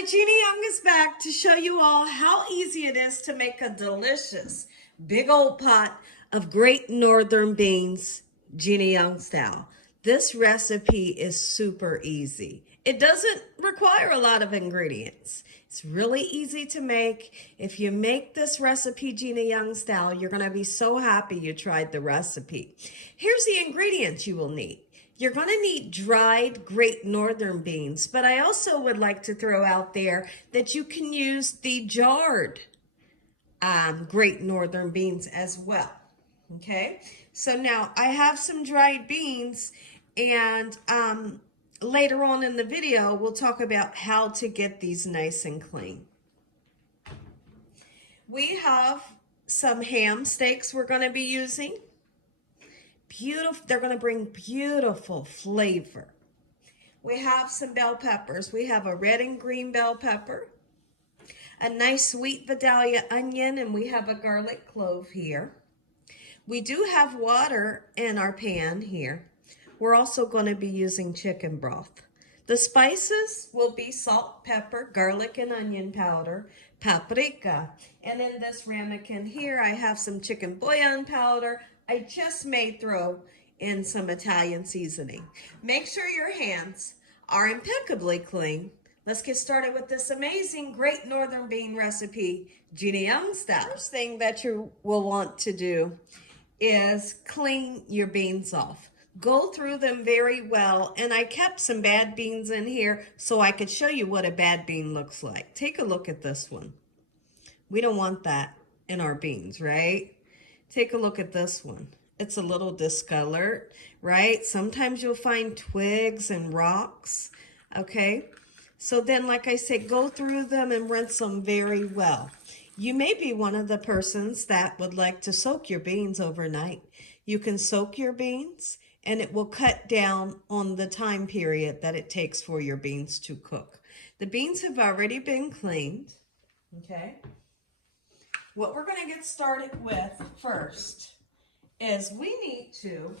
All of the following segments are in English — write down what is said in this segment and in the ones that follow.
everybody, Gina Young is back to show you all how easy it is to make a delicious big old pot of Great Northern beans, Gina Young style. This recipe is super easy. It doesn't require a lot of ingredients. It's really easy to make. If you make this recipe Gina Young style, you're going to be so happy you tried the recipe. Here's the ingredients you will need. You're going to need dried Great Northern beans, but I also would like to throw out there that you can use the jarred Great Northern beans as well. Okay, so now I have some dried beans, and later on in the video, we'll talk about how to get these nice and clean. We have some ham steaks we're going to be using. Beautiful, they're going to bring beautiful flavor. We have some bell peppers. We have a red and green bell pepper, a nice sweet Vidalia onion, and we have a garlic clove here. We do have water in our pan here. We're also going to be using chicken broth. The spices will be salt, pepper, garlic and onion powder, paprika. And in this ramekin here, I have some chicken bouillon powder. I just may throw in some Italian seasoning. Make sure your hands are impeccably clean. Let's get started with this amazing Great Northern bean recipe, Gina Young style. First thing that you will want to do is clean your beans off. Go through them very well, and I kept some bad beans in here so I could show you what a bad bean looks like. Take a look at this one. We don't want that in our beans, right? Take a look at this one. It's a little discolored, right? Sometimes you'll find twigs and rocks, okay? So then, like I said, go through them and rinse them very well. You may be one of the persons that would like to soak your beans overnight. You can soak your beans, and it will cut down on the time period that it takes for your beans to cook. The beans have already been cleaned, okay? What we're going to get started with first is we need to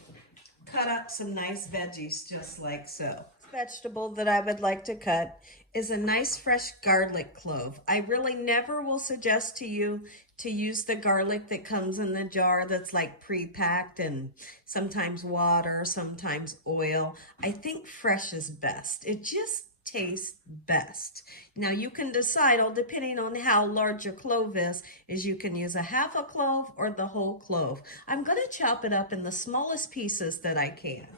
cut up some nice veggies just like so. Vegetable that I would like to cut is a nice fresh garlic clove. I really never will suggest to you to use the garlic that comes in the jar that's like pre-packed and sometimes water, sometimes oil. I think fresh is best. It just tastes best. Now you can decide, all depending on how large your clove is you can use a half a clove or the whole clove. I'm going to chop it up in the smallest pieces that I can.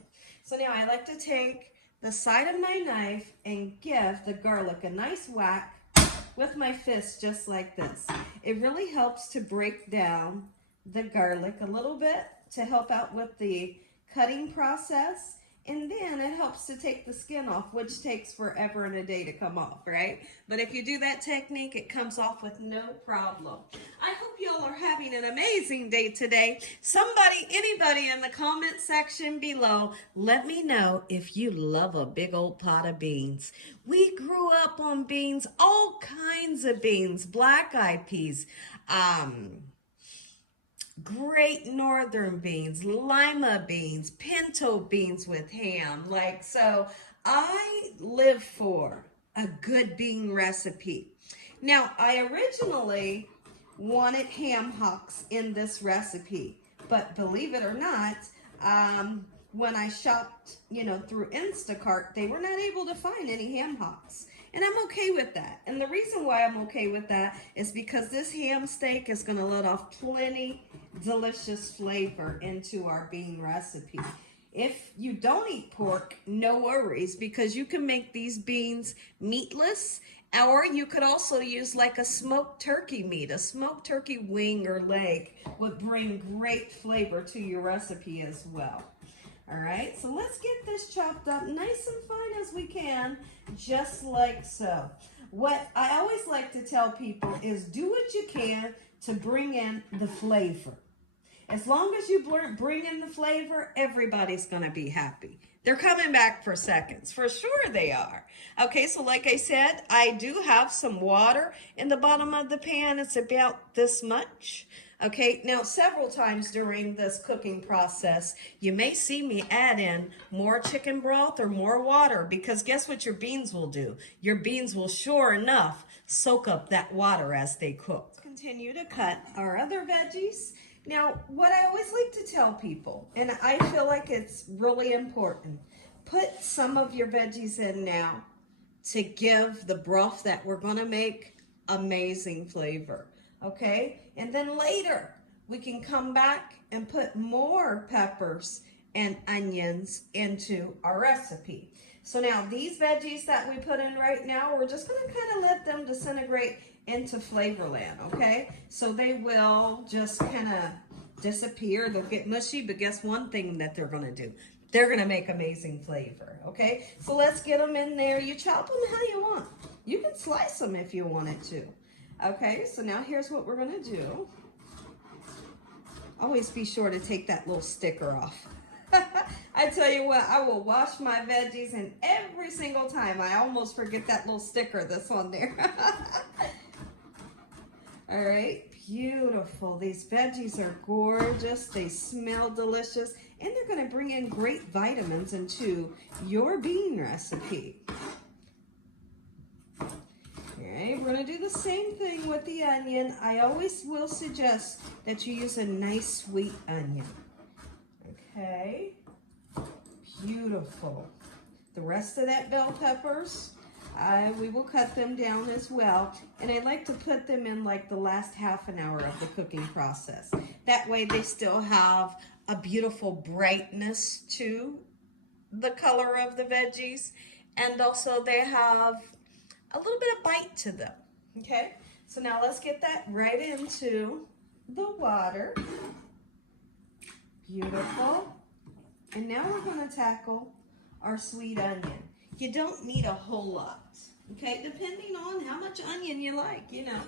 So now I like to take the side of my knife and give the garlic a nice whack with my fist just like this. It really helps to break down the garlic a little bit to help out with the cutting process. And then it helps to take the skin off, which takes forever and a day to come off, right? But if you do that technique, it comes off with no problem. I hope y'all are having an amazing day today. Somebody, anybody in the comment section below, let me know if you love a big old pot of beans. We grew up on beans, all kinds of beans, black-eyed peas, Great Northern beans, lima beans, pinto beans with ham. Like, so I live for a good bean recipe. Now, I originally wanted ham hocks in this recipe, but believe it or not, when I shopped, through Instacart, they were not able to find any ham hocks. And I'm okay with that. And the reason why I'm okay with that is because this ham steak is going to let off plenty delicious flavor into our bean recipe. If you don't eat pork, no worries, because you can make these beans meatless, or you could also use like a smoked turkey meat. A smoked turkey wing or leg would bring great flavor to your recipe as well. All right, so let's get this chopped up nice and fine as we can, just like so. What I always like to tell people is do what you can to bring in the flavor. As long as you bring in the flavor, everybody's going to be happy. They're coming back for seconds. For sure they are. Okay, so like I said, I do have some water in the bottom of the pan. It's about this much. Okay, now several times during this cooking process, you may see me add in more chicken broth or more water because guess what your beans will do? Your beans will sure enough soak up that water as they cook. Continue to cut our other veggies. Now, what I always like to tell people, and I feel like it's really important, put some of your veggies in now to give the broth that we're going to make amazing flavor, okay? And then later, we can come back and put more peppers and onions into our recipe. So now these veggies that we put in right now, we're just going to kind of let them disintegrate into Flavorland, okay? So they will just kind of disappear. They'll get mushy, but guess one thing that they're going to do? They're going to make amazing flavor, okay? So let's get them in there. You chop them how you want. You can slice them if you wanted to. Okay, so now here's what we're going to do. Always be sure to take that little sticker off. I tell you what, I will wash my veggies, and every single time I almost forget that little sticker that's on there. All right, beautiful. These veggies are gorgeous. They smell delicious, and they're going to bring in great vitamins into your bean recipe. Okay, we're going to do the same thing with the onion. I always will suggest that you use a nice sweet onion. Okay, beautiful. The rest of that bell peppers, we will cut them down as well. And I like to put them in like the last half an hour of the cooking process. That way they still have a beautiful brightness to the color of the veggies. And also they have a little bit of bite to them. Okay, so now let's get that right into the water. Beautiful. And now we're going to tackle our sweet onion. You don't need a whole lot, okay? Depending on how much onion you like, you know.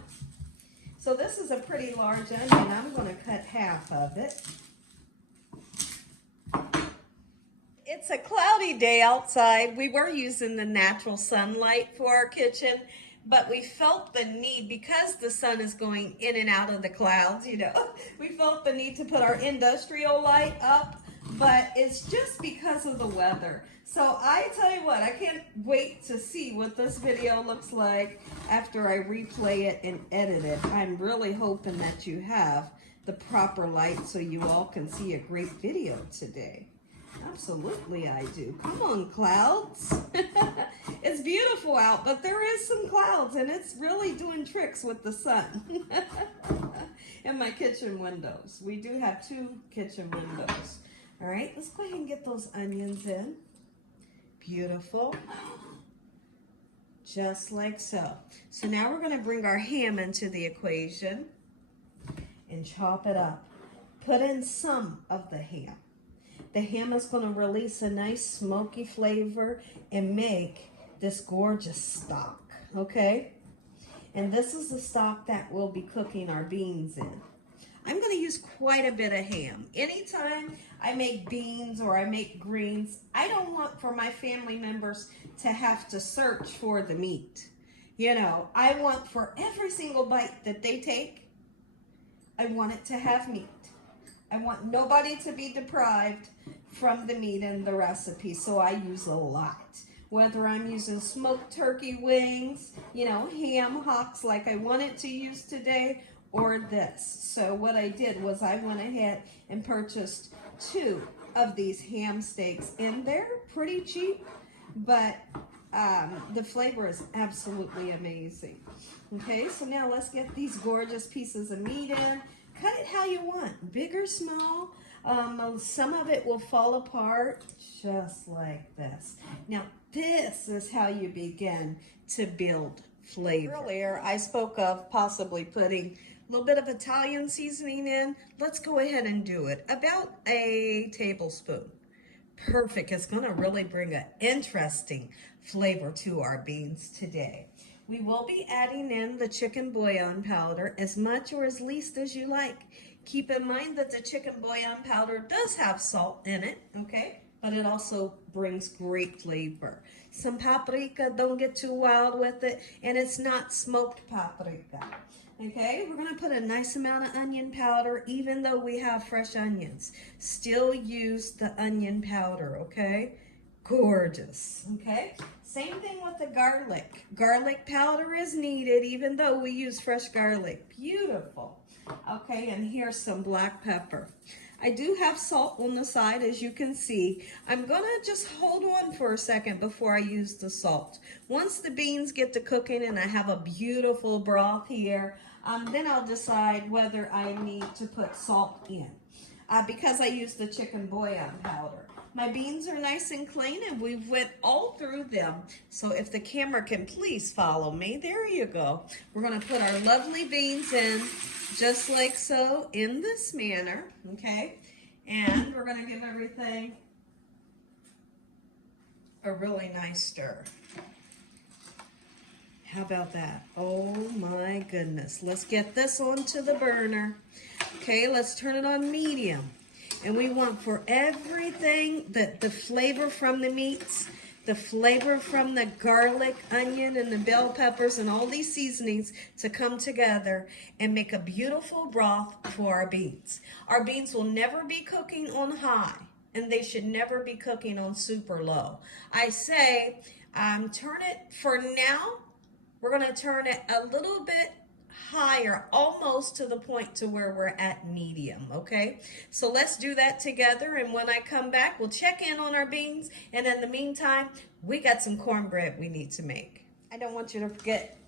So this is a pretty large onion. I'm going to cut half of it. It's a cloudy day outside. We were using the natural sunlight for our kitchen, but we felt the need, because the sun is going in and out of the clouds, you know, we felt the need to put our industrial light up, but it's just because of the weather. So I tell you what, I can't wait to see what this video looks like after I replay it and edit it. I'm really hoping that you have the proper light so you all can see a great video today. Absolutely I do. Come on, clouds. It's beautiful out, but there is some clouds, and it's really doing tricks with the sun. And my kitchen windows. We do have 2 kitchen windows. All right, let's go ahead and get those onions in. Beautiful. Just like so. So now we're going to bring our ham into the equation and chop it up. Put in some of the ham. The ham is going to release a nice smoky flavor and make this gorgeous stock, okay? And this is the stock that we'll be cooking our beans in. I'm going to use quite a bit of ham. Anytime I make beans or I make greens, I don't want for my family members to have to search for the meat. You know, I want for every single bite that they take, I want it to have meat. I want nobody to be deprived from the meat in the recipe, so I use a lot. Whether I'm using smoked turkey wings, you know, ham hocks like I wanted to use today, or this. So what I did was I went ahead and purchased 2 of these ham steaks, and they're pretty cheap, but the flavor is absolutely amazing. Okay, so now let's get these gorgeous pieces of meat in. Cut it how you want, big or small. Some of it will fall apart just like this. Now, this is how you begin to build flavor. Earlier, I spoke of possibly putting a little bit of Italian seasoning in. Let's go ahead and do it. About a tablespoon. Perfect. It's going to really bring an interesting flavor to our beans today. We will be adding in the chicken bouillon powder, as much or as least as you like. Keep in mind that the chicken bouillon powder does have salt in it, okay? but it also brings great flavor. Some paprika, don't get too wild with it, and it's not smoked paprika. Okay, we're gonna put a nice amount of onion powder, even though we have fresh onions. Still use the onion powder, okay? Gorgeous, okay? Same thing with the garlic. Garlic powder is needed, even though we use fresh garlic. Beautiful. Okay, and here's some black pepper. I do have salt on the side, as you can see. I'm gonna just hold on for a second before I use the salt. Once the beans get to cooking and I have a beautiful broth here, then I'll decide whether I need to put salt in. Because I use the chicken bouillon powder. My beans are nice and clean and we went all through them. So if the camera can please follow me, there you go. We're gonna put our lovely beans in just like so in this manner, okay? And we're gonna give everything a really nice stir. How about that? Oh my goodness. Let's get this onto the burner. Okay, let's turn it on medium. And we want for everything, the flavor from the meats, the flavor from the garlic, onion, and the bell peppers, and all these seasonings to come together and make a beautiful broth for our beans. Our beans will never be cooking on high, and they should never be cooking on super low. I say, turn it, for now, we're gonna turn it a little bit higher, almost to the point to where we're at medium, okay? So let's do that together, and when I come back, we'll check in on our beans, and in the meantime, we got some cornbread we need to make. I don't want you to forget,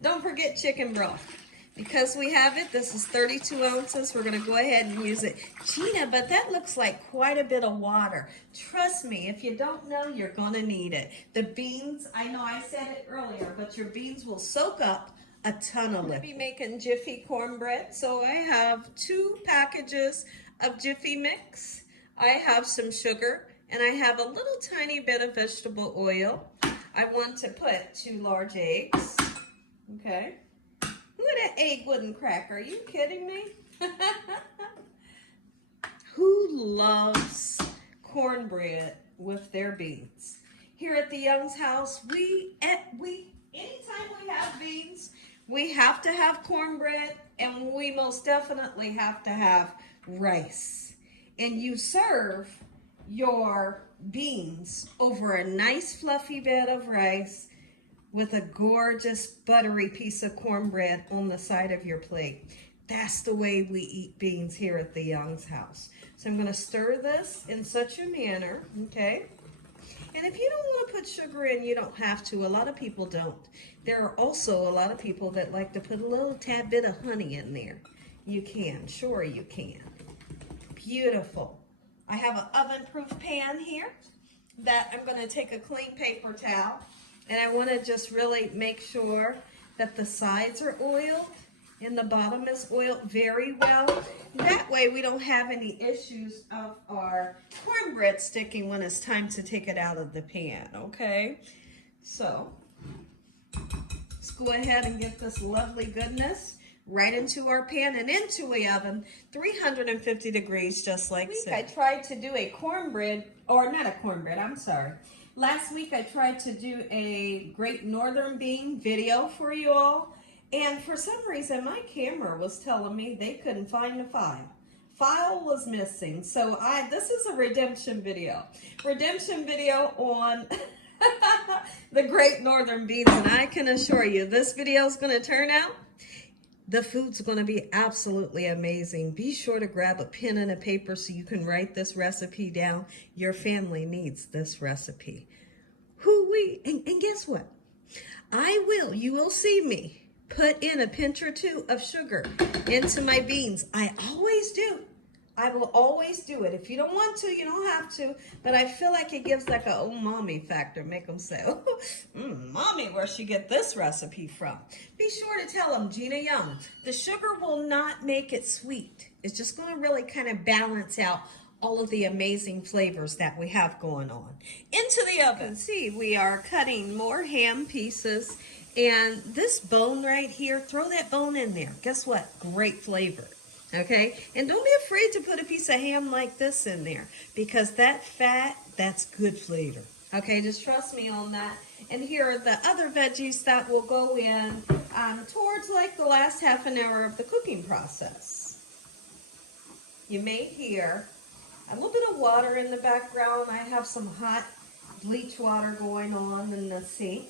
don't forget chicken broth. Because we have it, this is 32 ounces, we're gonna go ahead and use it. Gina, but that looks like quite a bit of water. Trust me, if you don't know, you're gonna need it. The beans, I know I said it earlier, but your beans will soak up a ton of liquid. I'll be making Jiffy cornbread, so I have 2 packages of Jiffy mix. I have some sugar, and I have a little tiny bit of vegetable oil. I want to put 2 large eggs, okay? Who that egg wouldn't crack? Are you kidding me? Who loves cornbread with their beans? Here at the Young's house, anytime we have beans, we have to have cornbread, and we most definitely have to have rice. And you serve your beans over a nice fluffy bed of rice with a gorgeous buttery piece of cornbread on the side of your plate. That's the way we eat beans here at the Young's house. So I'm gonna stir this in such a manner, okay? And if you don't want to put sugar in, you don't have to. A lot of people don't. There are also a lot of people that like to put a little tad bit of honey in there. You can, sure you can. Beautiful. I have an oven-proof pan here that I'm going to take a clean paper towel, and I want to just really make sure that the sides are oiled and the bottom is oiled very well. That way we don't have any issues of our cornbread sticking when it's time to take it out of the pan, okay? So let's go ahead and get this lovely goodness right into our pan and into a oven, 350 degrees, just like so. I tried to do a cornbread, or not a cornbread, I'm sorry. Last week I tried to do a Great Northern Bean video for you all. And for some reason, my camera was telling me they couldn't find the file. File was missing. So this is a redemption video. Redemption video on the Great Northern Beans. And I can assure you, this video is going to turn out. The food's going to be absolutely amazing. Be sure to grab a pen and a paper so you can write this recipe down. Your family needs this recipe. And guess what? You will see me put in a pinch or 2 of sugar into my beans. I always do. I will always do it. If you don't want to, you don't have to. But I feel like it gives like a oh mommy factor. Make them say, oh, mommy, where'd she get this recipe from? Be sure to tell them, Gina Young, the sugar will not make it sweet. It's just going to really kind of balance out all of the amazing flavors that we have going on. Into the oven. See, we are cutting more ham pieces. And this bone right here, throw that bone in there. Guess what? Great flavor. Okay, and don't be afraid to put a piece of ham like this in there because that fat, that's good flavor. Okay, just trust me on that. And here are the other veggies that will go in towards like the last half an hour of the cooking process. You may hear a little bit of water in the background. I have some hot bleach water going on in the sink.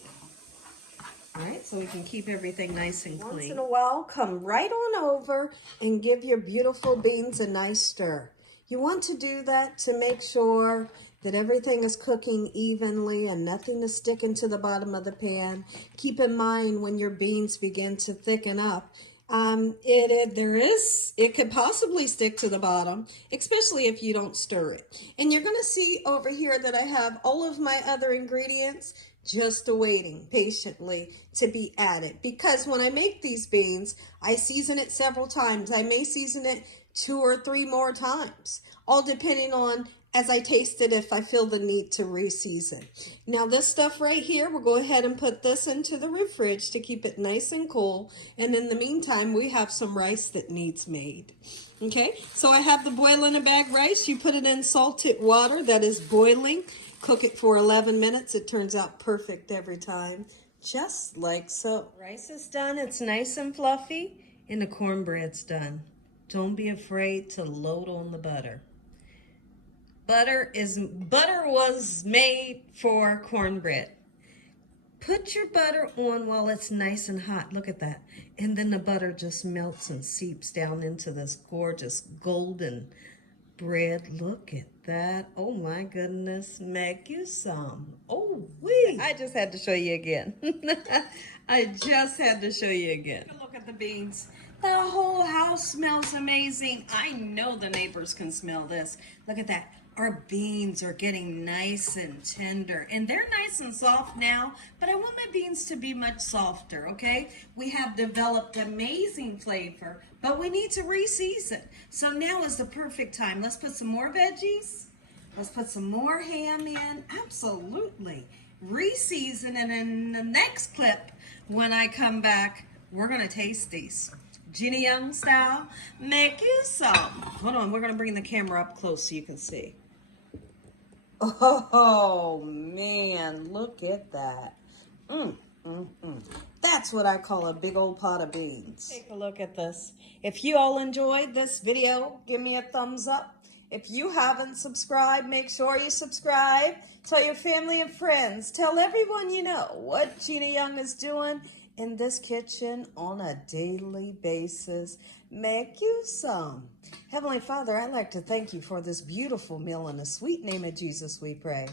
All right, so we can keep everything nice and clean. Once in a while, come right on over and give your beautiful beans a nice stir. You want to do that to make sure that everything is cooking evenly and nothing is sticking to the bottom of the pan. Keep in mind when your beans begin to thicken up, it could possibly stick to the bottom, especially if you don't stir it. And you're going to see over here that I have all of my other ingredients just awaiting patiently to be added. Because when I make these beans, I season it several times. I may season it 2 or 3 more times, all depending on as I taste it if I feel the need to re-season. Now this stuff right here, we'll go ahead and put this into the fridge to keep it nice and cool. And in the meantime, we have some rice that needs made. Okay, so I have the boil in a bag rice. You put it in salted water that is boiling. Cook it for 11 minutes. It turns out perfect every time, just like so. Rice is done. It's nice and fluffy, and the cornbread's done. Don't be afraid to load on the butter. Butter was made for cornbread. Put your butter on while it's nice and hot. Look at that. And then the butter just melts and seeps down into this gorgeous golden bread. Look at that. Oh my goodness. Make you some. Oh wee. I just had to show you again. I just had to show you again. Look at the beans. The whole house smells amazing. I know the neighbors can smell this. Look at that. Our beans are getting nice and tender, and they're nice and soft now, but I want my beans to be much softer, okay? We have developed amazing flavor, but we need to re-season. So now is the perfect time. Let's put some more veggies. Let's put some more ham in. Absolutely. Re-season, and in the next clip, when I come back, we're going to taste these. Gina Young style, make you some. Hold on, we're going to bring the camera up close so you can see. Oh, man, look at that. That's what I call a big old pot of beans. Take a look at this. If you all enjoyed this video, give me a thumbs up. If you haven't subscribed, make sure you subscribe. Tell your family and friends. Tell everyone you know what Gina Young is doing in this kitchen on a daily basis. Make you some. Heavenly Father, I'd like to thank you for this beautiful meal. In the sweet name of Jesus we pray.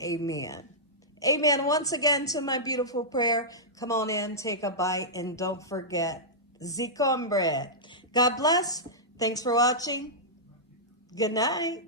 Amen. Amen. Once again to my beautiful prayer. Come on in, take a bite, and don't forget the cornbread. God bless. Thanks for watching. Good night.